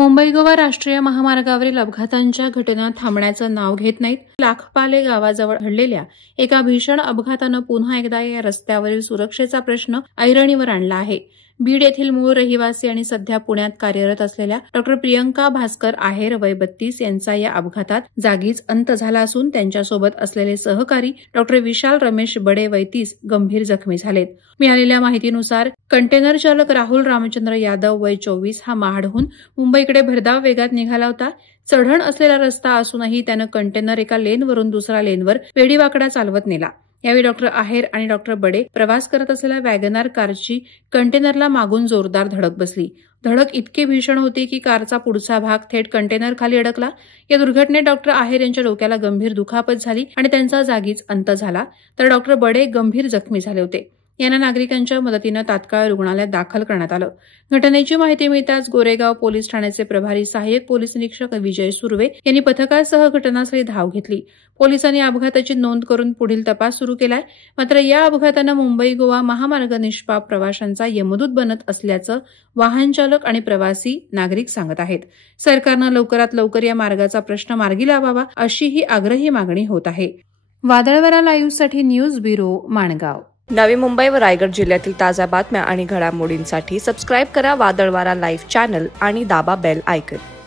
मुंबई गोवा राष्ट्रीय महामार्गावरील अपघातांच्या घटना थांबण्याचं नाव घेत नाहीत. लाखपाले गावाजवळ घडलेल्या एका भीषण अपघातानं पुन्हा एकदा या रस्त्यावरील सुरक्षेचा प्रश्न ऐरणीवर आणला आहे. बीड येथील मूळ रहिवासी आणि सध्या पुण्यात कार्यरत असलेल्या डॉ. प्रियंका भास्कर आहेर वय 32 यांचा या अपघातात जागीच अंत झाला असून त्यांच्यासोबत असलेले सहकारी डॉ. विशाल रमेश बडे वय 30 गंभीर जखमी झालेत. मिळालेल्या माहितीनुसार कंटेनर चालक राहुल रामचंद्र यादव वय 24 हा महाडहून मुंबईकडे भरधाव वेगात निघाला होता. चढण असलेला रस्ता असूनही त्यानं कंटेनर एका लेनवरून दुसऱ्या लेनवर वेडीवाकडा चालवत नेला. यावेळी डॉ. आहेर आणि डॉ. बडे प्रवास करत असलेल्या वॅगनार कारची कंटेनरला मागून जोरदार धडक बसली. धडक इतकी भीषण होती की कारचा पुढचा भाग थेट कंटेनर खाली अडकला. या दुर्घटनेत डॉ. आहेर यांच्या डोक्याला गंभीर दुखापत झाली आणि त्यांचा जागीच अंत झाला, तर डॉ. बडे गंभीर जखमी झाले होते. यांना नागरिकांच्या मदतीनं तात्काळ रुग्णालयात दाखल करण्यात आलं. घटनेची माहिती मिळताच गोरेगाव पोलीस ठाण्याचे प्रभारी सहाय्यक पोलीस निरीक्षक विजय सुर्वे यांनी पथकासह घटनास्थळी धाव घेतली. पोलिसांनी अपघाताची नोंद करून पुढील तपास सुरू केलाय. मात्र या अपघातानं मुंबई गोवा महामार्ग निष्पाप प्रवाशांचा यमदूत बनत असल्याचं वाहन चालक आणि प्रवासी नागरिक सांगत आहेत. सरकारनं लवकरात लवकर या मार्गाचा प्रश्न मार्गी लावावा अशी ही आग्रही मागणी होत आहे. वादळवारा लाईव्हसाठी न्यूज ब्युरो, माणगाव. नवी मुंबई व रायगड जिल्ह्यातील ताज्या बातम्या आणि घडामोडींसाठी सबस्क्राईब करा वादळवारा लाईव्ह चॅनल आणि दाबा बेल आयकॉन.